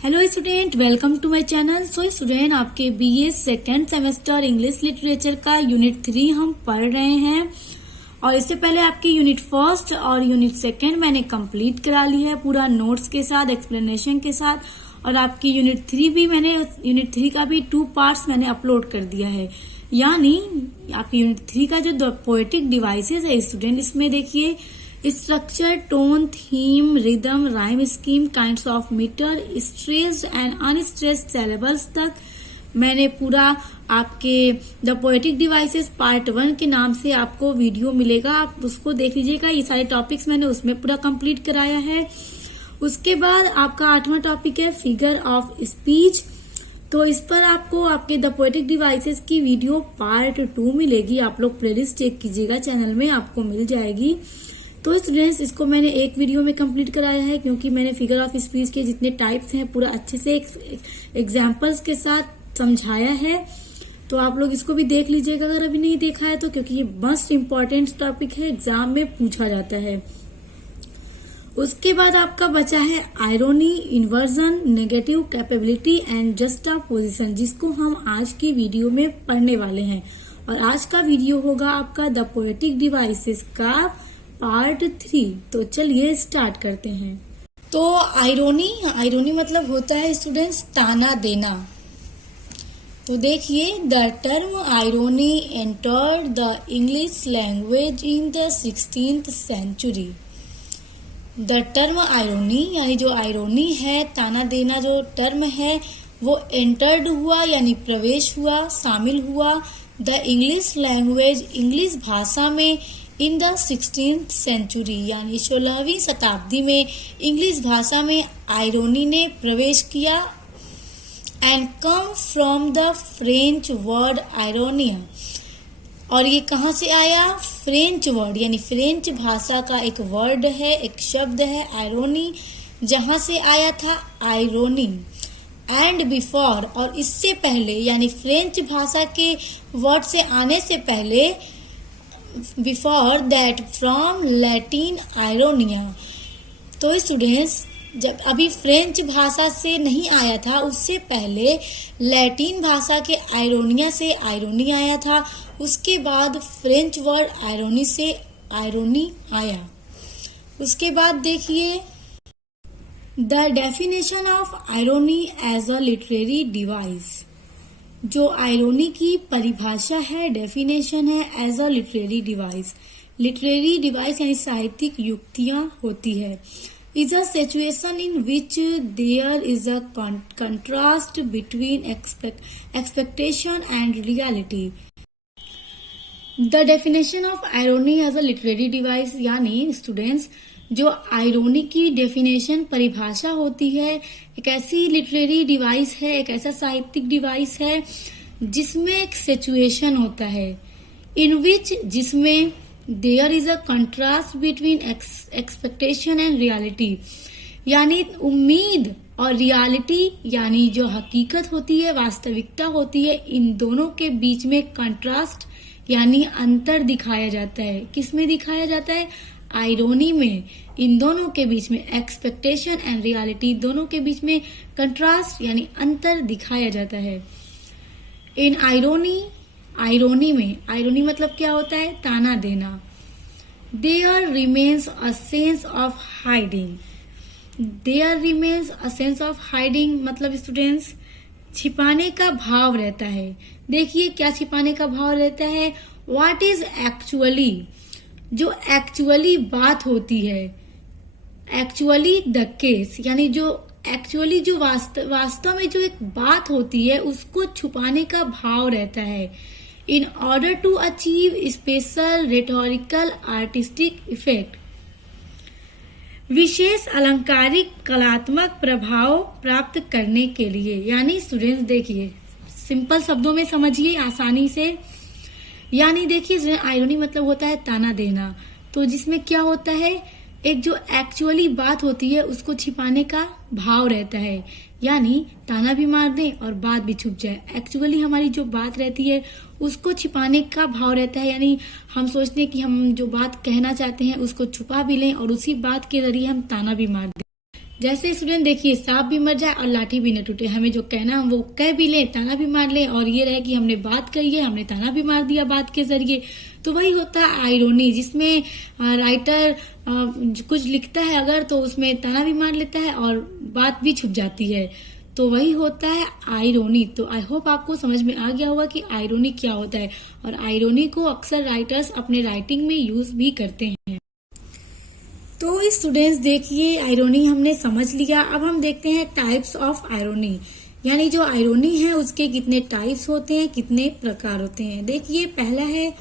Hello student, welcome to my channel. So student, आपके BA second semester English literature का unit 3 हम पढ़ रहे हैं और इससे पहले आपकी यूनिट फर्स्ट और यूनिट सेकेंड मैंने कंप्लीट करा ली है पूरा नोट्स के साथ, एक्सप्लेनेशन के साथ। और आपकी यूनिट 3 भी मैंने यूनिट 3 का भी 2 पार्ट्स मैंने अपलोड कर दिया है। यानी आपकी यूनिट 3 का जो पोएटिक डिवाइसेस है स्टूडेंट, इसमें देखिए structure, tone, theme, rhythm, rhyme scheme, kinds of meter, stressed and unstressed syllables तक मैंने पूरा आपके द पोएटिक डिवाइसेस पार्ट 1 के नाम से आपको वीडियो मिलेगा, आप उसको देख लीजिएगा। ये सारे टॉपिक्स मैंने उसमें पूरा कंप्लीट कराया है। उसके बाद आपका 8वां टॉपिक है फिगर ऑफ स्पीच। तो इस पर आपको आपके द पोएटिक डिवाइसेस की वीडियो पार्ट 2 मिलेगी। आप लोग प्लेलिस्ट चेक कीजिएगा, चैनल में आपको मिल जाएगी। तो स्टूडेंट्स, इसको मैंने एक वीडियो में कंप्लीट कराया है क्योंकि मैंने फिगर ऑफ स्पीच के जितने टाइप्स हैं पूरा अच्छे से एग्जाम्पल्स के साथ समझाया है। तो आप लोग इसको भी देख लीजिएगा अगर अभी नहीं देखा है तो, क्योंकि ये मोस्ट इम्पॉर्टेंट टॉपिक है, एग्जाम में पूछा जाता है। उसके बाद आपका बचा है आयरोनी, इन्वर्जन, नेगेटिव कैपेबिलिटी एंड जस्टापोजिशन, जिसको हम आज की वीडियो में पढ़ने वाले हैं। और आज का वीडियो होगा आपका द पोएटिक डिवाइसेस का पार्ट 3। तो चलिए स्टार्ट करते हैं। तो आयरोनी मतलब होता है स्टूडेंट्स ताना देना। तो देखिए, the term irony entered the English language in the 16th century। The term irony यानी जो आयरोनी है, ताना देना जो टर्म है वो एंटर्ड हुआ यानी प्रवेश हुआ, शामिल हुआ द इंग्लिश लैंग्वेज इंग्लिश भाषा में इन द 16th century यानी 16वीं शताब्दी में इंग्लिश भाषा में आयरोनी ने प्रवेश किया। And come from the French word ironia, और ये कहाँ से आया? फ्रेंच वर्ड यानी फ्रेंच भाषा का एक वर्ड है, एक शब्द है आयरोनी, जहाँ से आया था आयरोनी। एंड बिफोर, और इससे पहले यानी फ्रेंच भाषा के वर्ड से आने से पहले, बिफोर दैट फ्रॉम लैटिन आयरोनिया। तो स्टूडेंट्स, जब अभी फ्रेंच भाषा से नहीं आया था, उससे पहले लैटिन भाषा के आयरोनिया से आयरोनी आया था। उसके बाद फ्रेंच वर्ड आयरोनी से आयरोनी आया। उसके बाद देखिए, the definition of irony as a literary device. जो आयरोनी की परिभाषा है, डेफिनेशन है as a literary device. Literary device यानी साहित्यिक युक्तियां होती है। Is a situation in which there is a contrast between expectation and reality. The definition of irony as a literary device यानी स्टूडेंट्स, जो आयरोनी की डेफिनेशन परिभाषा होती है, एक ऐसी लिटरेरी डिवाइस है, एक ऐसा साहित्यिक डिवाइस है जिसमें एक सिचुएशन होता है, इन विच जिसमें there is a contrast between expectation and reality, यानी उम्मीद और रियलिटी यानी जो हकीकत होती है, वास्तविकता होती है, इन दोनों के बीच में कंट्रास्ट यानी अंतर दिखाया जाता है। किसमें दिखाया जाता है? आयरोनी में। इन दोनों के बीच में एक्सपेक्टेशन एंड रियलिटी, दोनों के बीच में कंट्रास्ट यानी अंतर दिखाया जाता है। इन आयरोनी में, आयरोनी मतलब क्या होता है? ताना देना। There remains a sense of hiding. There remains a sense of hiding मतलब स्टूडेंट्स, छिपाने का भाव रहता है। देखिए, क्या छिपाने का भाव रहता है? व्हाट इज एक्चुअली, जो एक्चुअली बात होती है, एक्चुअली द केस यानी जो एक्चुअली जो वास्तव में जो एक बात होती है उसको छुपाने का भाव रहता है। In order to achieve special rhetorical artistic effect, विशेष अलंकारिक कलात्मक प्रभाव प्राप्त करने के लिए। यानी स्टूडेंट्स देखिए, सिंपल शब्दों में समझिए आसानी से। यानी देखिए, आयरोनी मतलब होता है ताना देना। तो जिसमें क्या होता है, एक जो एक्चुअली बात होती है उसको छिपाने का भाव रहता है, यानी ताना भी मार दें और बात भी छुप जाए। एक्चुअली हमारी जो बात रहती है उसको छिपाने का भाव रहता है, यानी हम सोचते हैं कि हम जो बात कहना चाहते हैं उसको छुपा भी लें और उसी बात के जरिए हम ताना भी मार दें। जैसे स्टूडेंट देखिए, सांप भी मर जाए और लाठी भी न टूटे। हमें जो कहना हम वो कह भी लें, ताना भी मार लें, और ये रहे कि हमने बात कही है, हमने ताना भी मार दिया बात के जरिए। तो वही होता है आयरोनी, जिसमें राइटर कुछ लिखता है अगर, तो उसमें ताना भी मार लेता है और बात भी छुप जाती है। तो वही होता है आयरोनी। तो आई होप आपको समझ में आ गया होगा कि आयरोनी क्या होता है, और आयरोनी को अक्सर राइटर्स अपने राइटिंग में यूज भी करते हैं। तो स्टूडेंट्स देखिए, आयरोनी हमने समझ लिया। अब हम देखते हैं टाइप्स ऑफ आयरोनी, यानी जो आयरोनी है उसके कितने टाइप्स होते हैं, कितने प्रकार होते हैं। देखिए, पहला है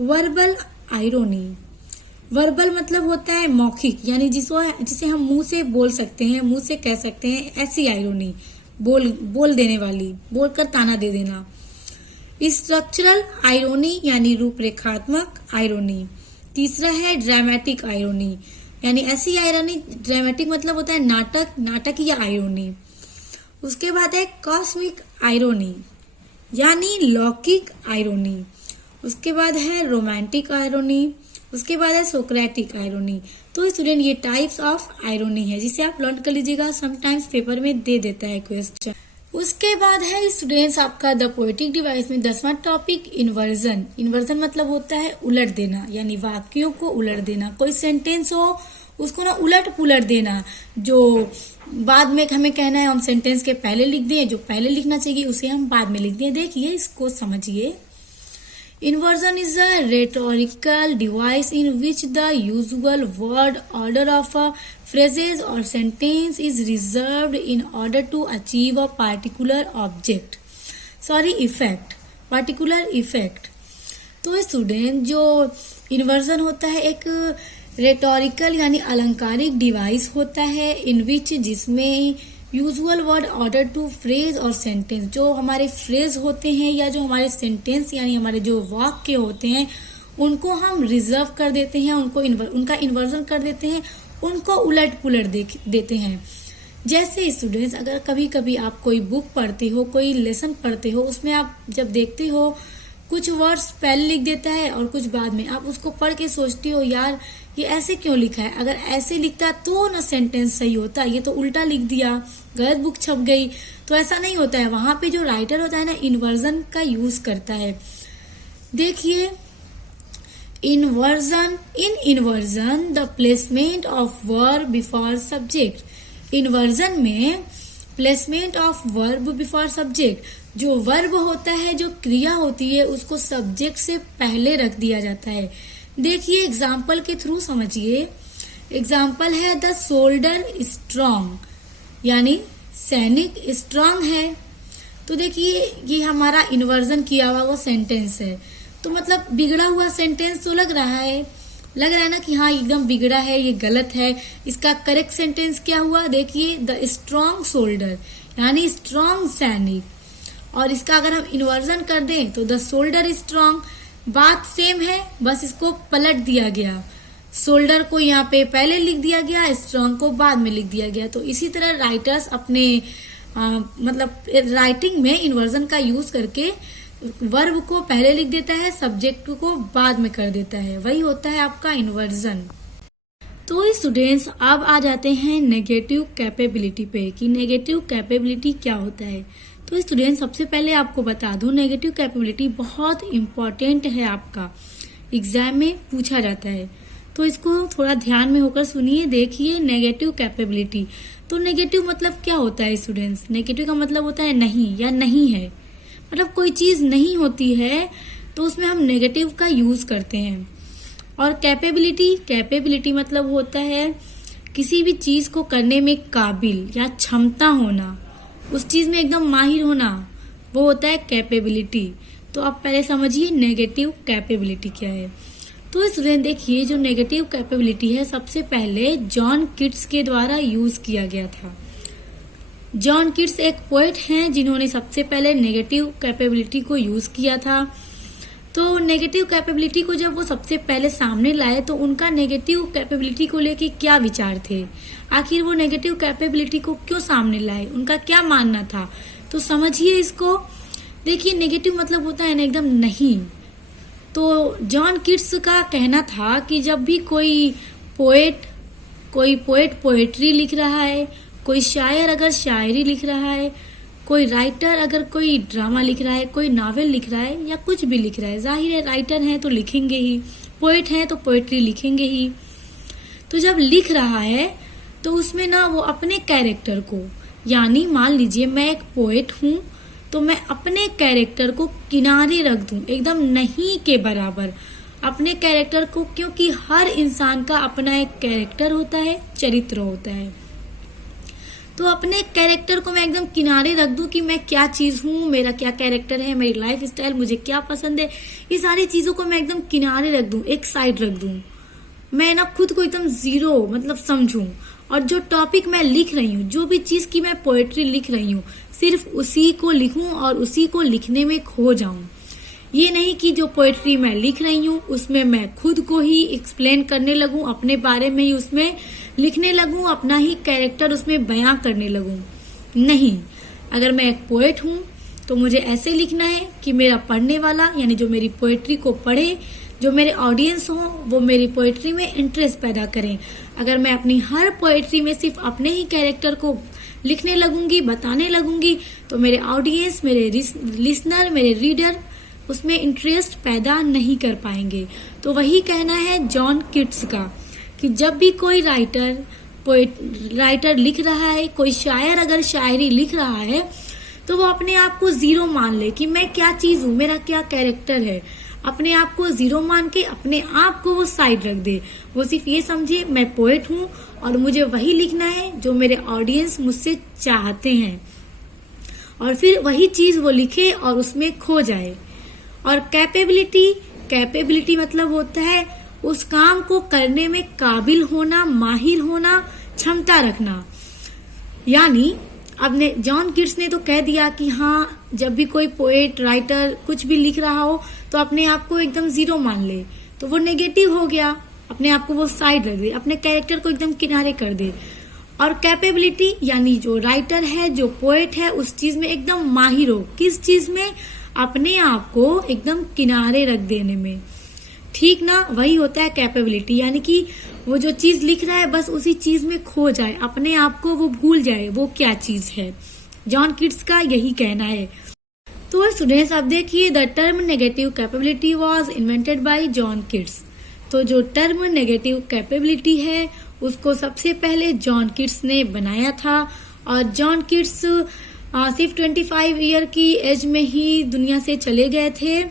वर्बल आयरोनी। वर्बल मतलब होता है मौखिक, यानी जिसे हम मुंह से बोल सकते हैं, मुंह से कह सकते हैं, ऐसी आयरोनी, बोल देने वाली, बोलकर ताना दे देना। स्ट्रक्चरल आयरोनी यानी रूपरेखात्मक आयरोनी। तीसरा है ड्रामेटिक आयरोनी, यानी ऐसी आयरोनी, ड्रामेटिक मतलब होता है नाटक या आयरोनी। उसके बाद है कॉस्मिक आयरोनी, यानी लौकिक आयरोनी। उसके बाद है रोमांटिक आयरोनी। उसके बाद है सोक्रेटिक आयरोनी। तो स्टूडेंट ये टाइप्स ऑफ आयरोनी है, जिसे आप लर्न कर लीजिएगा, समटाइम्स पेपर में दे देता है क्वेश्चन। उसके बाद है स्टूडेंट्स आपका द पोएटिक डिवाइस में 10वां टॉपिक इन्वर्जन। इन्वर्जन मतलब होता है उलट देना, यानी वाक्यों को उलट देना। कोई सेंटेंस हो उसको ना उलट पुलट देना, जो बाद में हमें कहना है हम सेंटेंस के पहले लिख दें, जो पहले लिखना चाहिए उसे हम बाद में लिख दें। देखिए, इसको समझिए। Inversion is a rhetorical device in which the usual word order of a phrases or sentence is reserved in order to achieve a particular particular effect। तो स्टूडेंट, जो इन्वर्जन होता है एक रेटोरिकल यानी अलंकारिक डिवाइस होता है, इन विच जिसमें usual word order to phrase और सेंटेंस, जो हमारे फ्रेज होते हैं या जो हमारे सेंटेंस यानी हमारे जो वाक्य होते हैं, उनको हम रिजर्व कर देते हैं, उनका इन्वर्जन कर देते हैं, उनको उलट पुलट देते हैं। जैसे स्टूडेंट्स, अगर कभी कभी आप कोई बुक पढ़ते हो, कोई लेसन पढ़ते हो, उसमें आप जब देखते हो कुछ वर्ड्स पहले लिख देता है और कुछ बाद में, आप उसको पढ़ के सोचते हो यार ये ऐसे क्यों लिखा है, अगर ऐसे लिखता तो ना सेंटेंस सही होता, ये तो उल्टा लिख दिया, गलत बुक छप गई। तो ऐसा नहीं होता है, वहां पे जो राइटर होता है ना, इन्वर्जन का यूज करता है। देखिए, inversion the placement of verb before subject. Inversion में placement of verb before subject, जो वर्ब होता है, जो क्रिया होती है, उसको सब्जेक्ट से पहले रख दिया जाता है। देखिए, एग्जाम्पल के थ्रू समझिए। एग्जाम्पल है द सोल्डर स्ट्रांग, यानी सैनिक स्ट्रांग है। तो देखिए, ये हमारा इन्वर्जन किया हुआ वो सेंटेंस है, तो मतलब बिगड़ा हुआ सेंटेंस तो लग रहा है ना कि हाँ एकदम बिगड़ा है, ये गलत है। इसका करेक्ट सेंटेंस क्या हुआ, देखिए, द स्ट्रांग सोल्डर, यानी स्ट्रांग सैनिक। और इसका अगर हम इन्वर्जन कर दें तो द सोल्डर स्ट्रांग, बात सेम है, बस इसको पलट दिया गया। सोल्डर को यहाँ पे पहले लिख दिया गया, स्ट्रांग को बाद में लिख दिया गया। तो इसी तरह राइटर्स अपने मतलब राइटिंग में इन्वर्जन का यूज करके वर्ब को पहले लिख देता है, सब्जेक्ट को बाद में कर देता है, वही होता है आपका इन्वर्जन। तो स्टूडेंट्स, अब आ जाते हैं नेगेटिव कैपेबिलिटी पे, कि नेगेटिव कैपेबिलिटी क्या होता है। तो स्टूडेंट, सबसे पहले आपको बता दूं, नेगेटिव कैपेबिलिटी बहुत इंपॉर्टेंट है, आपका एग्जाम में पूछा जाता है, तो इसको थोड़ा ध्यान में होकर सुनिए। देखिए, नेगेटिव कैपेबिलिटी, तो नेगेटिव मतलब क्या होता है स्टूडेंट्स? नेगेटिव का मतलब होता है नहीं या नहीं है, मतलब कोई चीज नहीं होती है तो उसमें हम नेगेटिव का यूज करते हैं। और कैपेबिलिटी मतलब होता है किसी भी चीज को करने में काबिल या क्षमता होना, उस चीज में एकदम माहिर होना, वो होता है कैपेबिलिटी। तो आप पहले समझिए नेगेटिव कैपेबिलिटी क्या है। तो स्टूडेंट देखिए, जो नेगेटिव कैपेबिलिटी है सबसे पहले जॉन कीट्स के द्वारा यूज किया गया था। जॉन कीट्स एक पोएट हैं जिन्होंने सबसे पहले नेगेटिव कैपेबिलिटी को यूज किया था। तो नेगेटिव कैपेबिलिटी को जब वो सबसे पहले सामने लाए तो उनका नेगेटिव कैपेबिलिटी को लेके क्या विचार थे, आखिर वो नेगेटिव कैपेबिलिटी को क्यों सामने लाए, उनका क्या मानना था, तो समझिए इसको। देखिए, नेगेटिव मतलब होता है ना एकदम नहीं। तो जॉन कीट्स का कहना था कि जब भी कोई पोएट कोई पोएट पोएट्री लिख रहा है, कोई शायर अगर शायरी लिख रहा है, कोई राइटर अगर कोई ड्रामा लिख रहा है, कोई नॉवेल लिख रहा है या कुछ भी लिख रहा है। जाहिर है राइटर है तो लिखेंगे ही, पोएट है तो पोएट्री लिखेंगे ही। तो जब लिख रहा है तो उसमें ना वो अपने कैरेक्टर को, यानी मान लीजिए मैं एक पोएट हूं तो मैं अपने कैरेक्टर को किनारे रख दूं, एकदम नहीं के बराबर अपने कैरेक्टर को, क्योंकि हर इंसान का अपना एक कैरेक्टर होता है, चरित्र होता है। तो अपने कैरेक्टर को मैं एकदम किनारे रख दूं कि मैं क्या चीज हूं, मेरा क्या कैरेक्टर है, मेरी लाइफ स्टाइल, मुझे क्या पसंद है, ये सारी चीजों को मैं एकदम किनारे रख दूं, एक साइड रख दूं। मैं ना खुद को एकदम जीरो मतलब समझूं, और जो टॉपिक मैं लिख रही हूँ, जो भी चीज की मैं पोएट्री लिख रही हूँ, सिर्फ उसी को लिखूं और उसी को लिखने में खो जाऊं। ये नहीं कि जो पोएट्री मैं लिख रही हूँ उसमें मैं खुद को ही एक्सप्लेन करने लगूं, अपने बारे में ही उसमें लिखने लगूं, अपना ही कैरेक्टर उसमें बयां करने लगूं। नहीं, अगर मैं एक पोएट हूँ तो मुझे ऐसे लिखना है कि मेरा पढ़ने वाला, यानी जो मेरी पोएट्री को पढ़े, जो मेरे ऑडियंस हो, वो मेरी पोएट्री में इंटरेस्ट पैदा करें। अगर मैं अपनी हर पोएट्री में सिर्फ अपने ही कैरेक्टर को लिखने लगूंगी, बताने लगूंगी, तो मेरे ऑडियंस, मेरे लिसनर, मेरे रीडर उसमें इंटरेस्ट पैदा नहीं कर पाएंगे। तो वही कहना है जॉन कीट्स का कि जब भी कोई राइटर लिख रहा है, कोई शायर अगर शायरी लिख रहा है, तो वो अपने आप को जीरो मान ले कि मैं क्या चीज हूँ, मेरा क्या कैरेक्टर है। अपने आप को जीरो मान के अपने आप को वो साइड रख दे। वो सिर्फ ये समझे मैं पोएट हूँ और मुझे वही लिखना है जो मेरे ऑडियंस मुझसे चाहते हैं, और फिर वही चीज वो लिखे और उसमें खो जाए। और कैपेबिलिटी मतलब होता है उस काम को करने में काबिल होना, माहिर होना, क्षमता रखना। यानी अब जॉन कीट्स ने तो कह दिया कि हाँ, जब भी कोई पोएट, राइटर कुछ भी लिख रहा हो तो अपने आप को एकदम जीरो मान ले, तो वो नेगेटिव हो गया, अपने आप को वो साइड रख दे, अपने कैरेक्टर को एकदम किनारे कर दे। और कैपेबिलिटी यानी जो राइटर है, जो पोएट है, उस चीज में एकदम माहिर हो। किस चीज में? अपने आप को एकदम किनारे रख देने में। ठीक ना? वही होता है कैपेबिलिटी, यानी कि वो जो चीज लिख रहा है बस उसी चीज में खो जाए, अपने आप को वो भूल जाए वो क्या चीज है। जॉन कीट्स का यही कहना है। तो स्टूडेंट्स अब देखिए, the term negative capability was invented by John Keats. तो जो टर्म नेगेटिव कैपेबिलिटी है उसको सबसे पहले जॉन कीट्स ने बनाया था, और जॉन कीट्स सिर्फ 25 ईयर की एज में ही दुनिया से चले गए थे।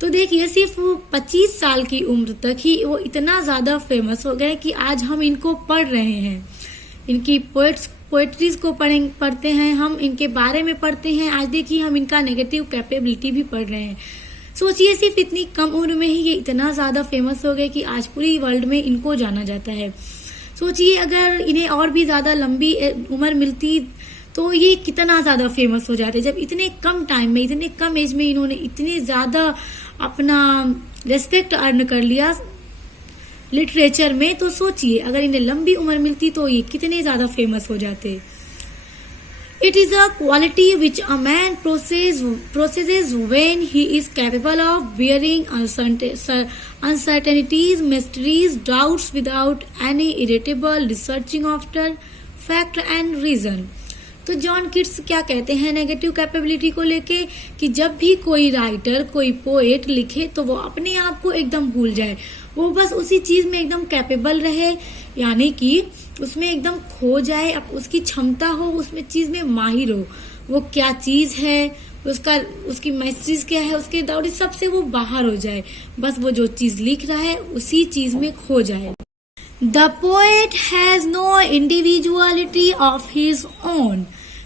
तो देखिए, सिर्फ 25 साल की उम्र तक ही वो इतना ज्यादा फेमस हो गए कि आज हम इनको पढ़ रहे हैं, इनकी पोएट्रीज को पढ़ते हैं, हम इनके बारे में पढ़ते हैं। आज देखिए हम इनका नेगेटिव कैपेबिलिटी भी पढ़ रहे हैं। सोचिए, सिर्फ इतनी कम उम्र में ही ये इतना ज्यादा फेमस हो गए कि आज पूरी वर्ल्ड में इनको जाना जाता है। सोचिए, अगर इन्हें और भी ज्यादा लंबी उम्र मिलती तो ये कितना ज्यादा फेमस हो जाते। जब इतने कम टाइम में, इतने कम एज में इन्होंने इतने ज्यादा अपना रेस्पेक्ट अर्न कर लिया लिटरेचर में, तो सोचिए अगर इन्हें लंबी उम्र मिलती तो ये कितने ज्यादा फेमस हो जाते। It is a quality which a man possesses when he is capable of bearing uncertainties, mysteries, doubts without any irritable researching after fact and reason। तो जॉन कीट्स क्या कहते हैं नेगेटिव कैपेबिलिटी को लेके कि जब भी कोई राइटर, कोई पोएट लिखे तो वो अपने आप को एकदम भूल जाए, वो बस उसी चीज में एकदम कैपेबल रहे, यानी कि उसमें एकदम खो जाए, अब उसकी क्षमता हो, उसमें चीज में माहिर हो, वो क्या चीज है, उसकी मैसेज क्या है, उसके दौड़ सबसे वो बाहर हो जाए, बस वो जो चीज लिख रहा है उसी चीज में खो जाए। The poet has no individuality of his own।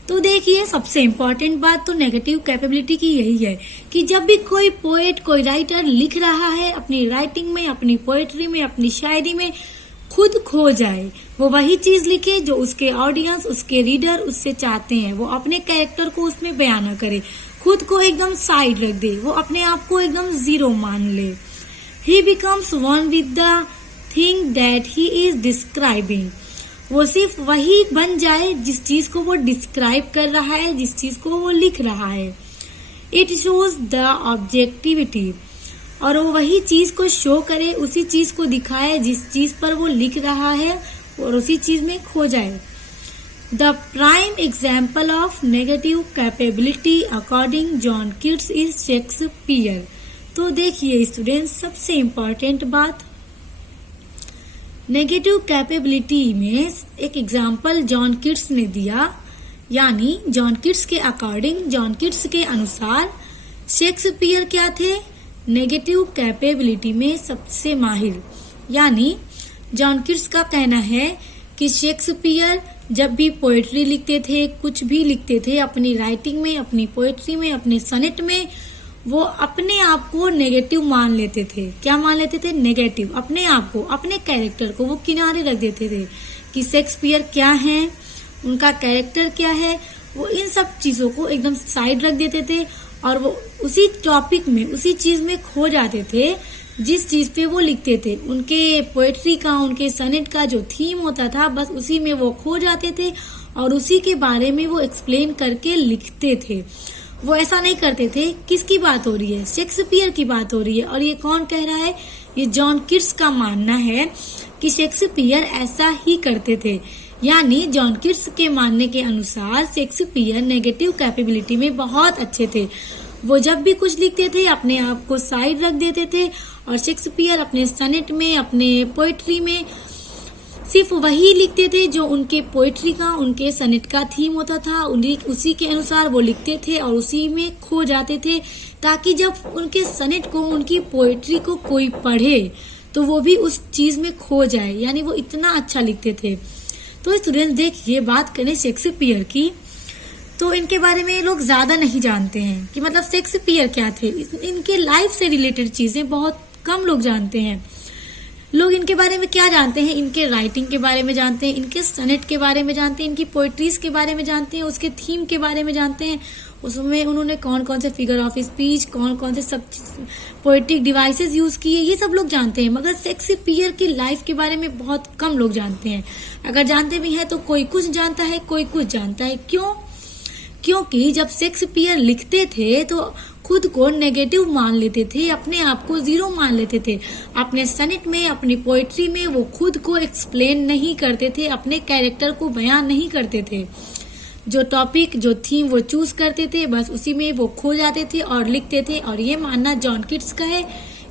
तो देखिए, सबसे इम्पोर्टेंट बात तो नेगेटिव कैपेबिलिटी की यही है कि जब भी कोई पोएट, कोई राइटर लिख रहा है, अपनी राइटिंग में, अपनी पोएट्री में, अपनी शायरी में खुद खो जाए, वो वही चीज लिखे जो उसके ऑडियंस, उसके रीडर उससे चाहते हैं। वो अपने कैरेक्टर को उसमें बयान न करे, खुद को एकदम साइड रख दे, वो अपने आप को एकदम जीरो मान ले। He becomes one with the thing that he is describing। वो सिर्फ वही बन जाए जिस चीज को वो डिस्क्राइब कर रहा है, जिस चीज को वो लिख रहा है। इट शोज द ऑब्जेक्टिविटी, और वो वही चीज को शो करे, उसी चीज को दिखाए जिस चीज पर वो लिख रहा है, और उसी चीज में खो जाए। The prime example of negative capability according John Keats is Shakespeare. तो देखिए स्टूडेंट्स, सबसे इम्पोर्टेंट बात, नेगेटिव कैपेबिलिटी में एक एग्जाम्पल जॉन कीट्स ने दिया, यानी जॉन कीट्स के अकॉर्डिंग, जॉन कीट्स के अनुसार शेक्सपियर क्या थे, नेगेटिव कैपेबिलिटी में सबसे माहिर। यानी जॉन कीट्स का कहना है कि शेक्सपियर जब भी पोएट्री लिखते थे, कुछ भी लिखते थे अपनी राइटिंग में, अपनी पोएट्री में, अपने सनेट में, वो अपने आप को नेगेटिव मान लेते थे। क्या मान लेते थे? नेगेटिव। अपने आप को, अपने कैरेक्टर को वो किनारे रख देते थे कि शेक्सपियर क्या है, उनका कैरेक्टर क्या है, वो इन सब चीजों को एकदम साइड रख देते थे और वो उसी टॉपिक में, उसी चीज में खो जाते थे जिस चीज पे वो लिखते थे। उनके पोएट्री का, उनके सनेट का जो थीम होता था, बस उसी में वो खो जाते थे और उसी के बारे में वो एक्सप्लेन करके लिखते थे। वो ऐसा नहीं करते थे। किसकी बात हो रही है? शेक्सपियर की बात हो रही है। और ये कौन कह रहा है? ये जॉन कीट्स का मानना है कि शेक्सपियर ऐसा ही करते थे। यानी जॉन कीट्स के मानने के अनुसार शेक्सपियर नेगेटिव कैपेबिलिटी में बहुत अच्छे थे। वो जब भी कुछ लिखते थे अपने आप को साइड रख देते थे और शेक्सपियर अपने सनेट में, अपने पोएट्री में सिर्फ वही लिखते थे जो उनके पोएट्री का, उनके सनेट का थीम होता था। उसी के अनुसार वो लिखते थे और उसी में खो जाते थे, ताकि जब उनके सनेट को, उनकी पोएट्री को कोई पढ़े तो वो भी उस चीज में खो जाए। यानी वो इतना अच्छा लिखते थे। तो स्टूडेंट्स देखिए, बात करें शेक्सपियर की, तो इनके बारे में लोग ज्यादा नहीं जानते हैं कि मतलब शेक्सपियर क्या थे। इनके लाइफ से रिलेटेड चीजें बहुत कम लोग जानते हैं। लोग इनके बारे में क्या जानते हैं? इनके राइटिंग के बारे में जानते हैं, इनके सनेट के बारे में जानते हैं, इनकी पोएट्रीज के बारे में जानते हैं, उसके थीम के बारे में जानते हैं, उसमें उन्होंने कौन कौन से फिगर ऑफ स्पीच, कौन कौन से सब पोएटिक डिवाइसेस यूज किए, ये सब लोग जानते हैं। मगर शेक्सपियर की लाइफ के बारे में बहुत कम लोग जानते हैं। अगर जानते भी हैं तो कोई कुछ जानता है, कोई कुछ जानता है। क्यों? क्योंकि जब शेक्सपियर लिखते थे तो खुद को नेगेटिव मान लेते थे, अपने आप को जीरो मान लेते थे। अपने सनेट में, अपनी पोएट्री में वो खुद को एक्सप्लेन नहीं करते थे, अपने कैरेक्टर को बयान नहीं करते थे। जो टॉपिक, जो थीम वो चूज करते थे, बस उसी में वो खो जाते थे और लिखते थे। और ये मानना जॉन कीट्स का है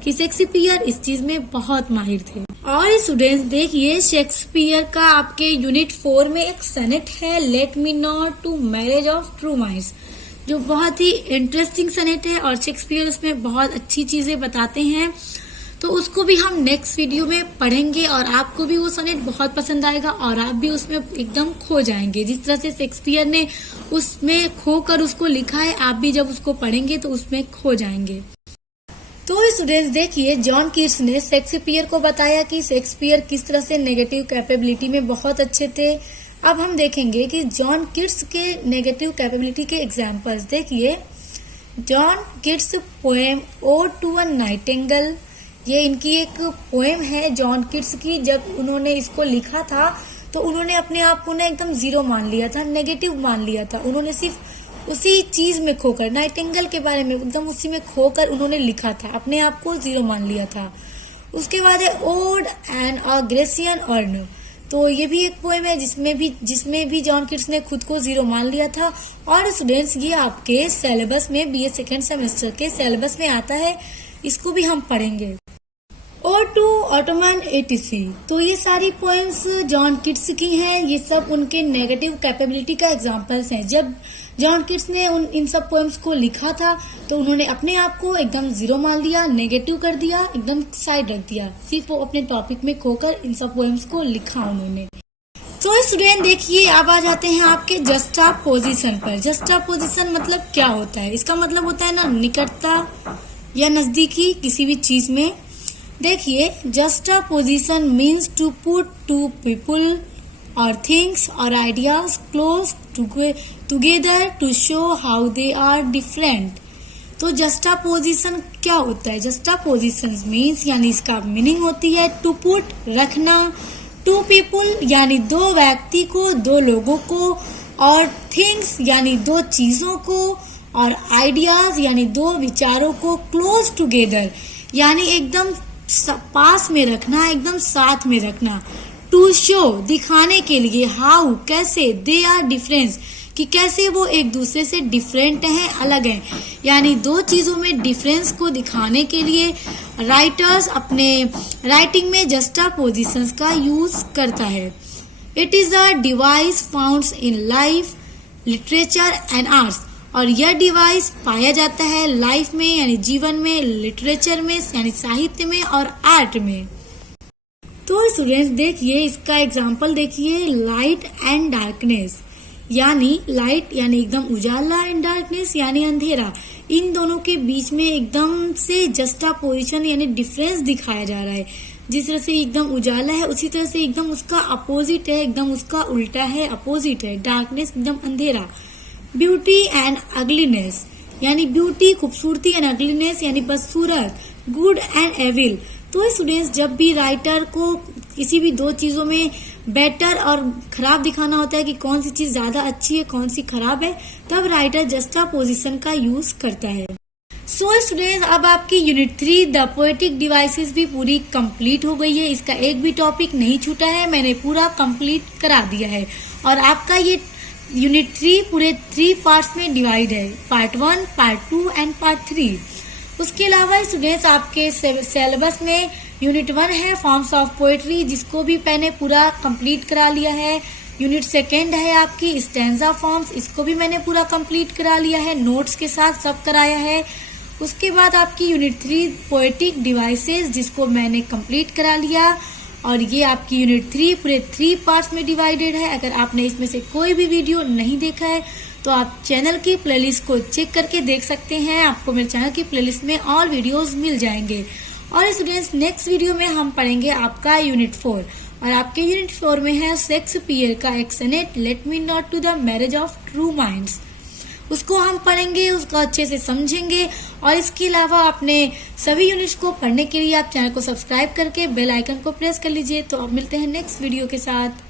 कि शेक्सपियर इस चीज में बहुत माहिर थे। और स्टूडेंट्स देखिए, शेक्सपियर का आपके यूनिट 4 में एक सनेट है, let me not to marriage of true minds, जो बहुत ही इंटरेस्टिंग सनेट है और शेक्सपियर उसमें बहुत अच्छी चीजें बताते हैं। तो उसको भी हम नेक्स्ट वीडियो में पढ़ेंगे और आपको भी वो सनेट बहुत पसंद आएगा और आप भी उसमें एकदम खो जाएंगे। जिस तरह से शेक्सपियर ने उसमें खोकर उसको लिखा है, आप भी जब उसको पढ़ेंगे तो उसमें खो जाएंगे। तो स्टूडेंट्स देखिए, जॉन कीट्स ने शेक्सपियर को बताया कि शेक्सपियर किस तरह से नेगेटिव कैपेबिलिटी में बहुत अच्छे थे। अब हम देखेंगे कि जॉन कीट्स के नेगेटिव कैपेबिलिटी के एग्जाम्पल्स। देखिए, John Keats poem ode to a nightingale, ये इनकी एक पोएम है जॉन कीट्स की। जब उन्होंने इसको लिखा था तो उन्होंने अपने आप को ना एकदम जीरो मान लिया था, नेगेटिव मान लिया था। उन्होंने सिर्फ उसी चीज में खोकर, नाइटिंगेल के बारे में एकदम उसी में खोकर उन्होंने लिखा था, अपने आप को जीरो मान लिया था। उसके बाद है ode and a Grecian urn, तो ये भी एक पोएम है जिसमें भी जॉन कीट्स ने खुद को जीरो मान लिया था। और स्टूडेंट्स ये आपके सिलेबस में, बीए सेकेंड सेमेस्टर के सिलेबस में आता है, इसको भी हम पढ़ेंगे। ओड टू ऑटोमन एटीसी, तो ये सारी पोएम्स जॉन कीट्स की हैं। ये सब उनके नेगेटिव कैपेबिलिटी का एग्जांपल्स हैं। जब जॉन कीट्स ने इन सब पोएम्स को लिखा था तो उन्होंने अपने आप को एकदम जीरो मान लिया, नेगेटिव कर दिया, एकदम साइड रख दिया। सिर्फ वो अपने टॉपिक में खोकर इन सब पोएम्स को लिखा उन्होंने। तो स्टूडेंट देखिए, अब आ जाते हैं आपके जस्टापोजिशन पर। जस्टापोजिशन मतलब क्या होता है? इसका मतलब होता है ना निकटता या नजदीकी किसी भी चीज में। देखिए, juxtaposition means to put two people or things or ideas close together to show how they are different। तो juxtaposition क्या होता है? juxtaposition means यानी इसका मीनिंग होती है to put, रखना, two people यानी दो व्यक्ति को, दो लोगों को, और things यानी दो चीजों को, और ideas यानी दो विचारों को close together यानी एकदम पास में रखना, एकदम साथ में रखना। टू शो दिखाने के लिए, हाउ कैसे, दे आर डिफरेंस कि कैसे वो एक दूसरे से डिफरेंट हैं, अलग हैं। यानी दो चीजों में डिफरेंस को दिखाने के लिए राइटर्स अपने राइटिंग में जस्टापोजिशंस का यूज करता है। It is a device found in life, literature and arts. और यह डिवाइस पाया जाता है लाइफ में यानी जीवन में, लिटरेचर में यानी साहित्य में और आर्ट में। तो स्टूडेंट्स देखिए इसका एग्जाम्पल देखिए, लाइट एंड डार्कनेस यानी लाइट यानी एकदम उजाला एंड डार्कनेस यानी अंधेरा। इन दोनों के बीच में एकदम से जस्टापोजिशन यानी डिफरेंस दिखाया जा रहा है। जिस तरह से एकदम उजाला है उसी तरह से एकदम उसका अपोजिट है, एकदम उसका उल्टा है, अपोजिट है। डार्कनेस एकदम अंधेरा। ब्यूटी एंड अगलीनेस यानी ब्यूटी खूबसूरती एंड अगलीनेस यानी बदसूरत, गुड एंड एविल। तो स्टूडेंट्स जब भी राइटर को किसी भी दो चीजों में बेटर और खराब दिखाना होता है कि कौन सी चीज ज्यादा अच्छी है कौन सी खराब है, तब राइटर जस्टापोजिशन का यूज करता है। सो स्टूडेंट्स अब आपकी यूनिट 3 द पोएटिक डिवाइसेस भी पूरी कंप्लीट हो गई है। इसका एक भी टॉपिक नहीं छूटा है, मैंने पूरा कंप्लीट करा दिया है। और आपका ये यूनिट 3 पूरे 3 पार्ट्स में डिवाइड है, पार्ट 1, पार्ट 2 एंड पार्ट 3। उसके अलावा स्टूडेंट्स आपके सिलेबस में यूनिट 1 है फॉर्म्स ऑफ पोएट्री, जिसको भी मैंने पूरा कंप्लीट करा लिया है। यूनिट 2 है आपकी स्टैंजा फॉर्म्स, इसको भी मैंने पूरा कंप्लीट करा लिया है, नोट्स के साथ सब कराया है। उसके बाद आपकी यूनिट 3 पोएटिक डिवाइसेस, जिसको मैंने कंप्लीट करा लिया। और ये आपकी यूनिट 3 पूरे 3 पार्ट्स में डिवाइडेड है। अगर आपने इसमें से कोई भी वीडियो नहीं देखा है तो आप चैनल की प्लेलिस्ट को चेक करके देख सकते हैं, आपको मेरे चैनल की प्लेलिस्ट में और वीडियोस मिल जाएंगे। और स्टूडेंट्स नेक्स्ट वीडियो में हम पढ़ेंगे आपका यूनिट 4 और आपके यूनिट 4 में है शेक्सपियर का एक sonnet, let me not to the marriage of true minds. उसको हम पढ़ेंगे, उसको अच्छे से समझेंगे। और इसके अलावा अपने सभी यूनिट्स को पढ़ने के लिए आप चैनल को सब्सक्राइब करके बेल आइकन को प्रेस कर लीजिए। तो अब मिलते हैं नेक्स्ट वीडियो के साथ।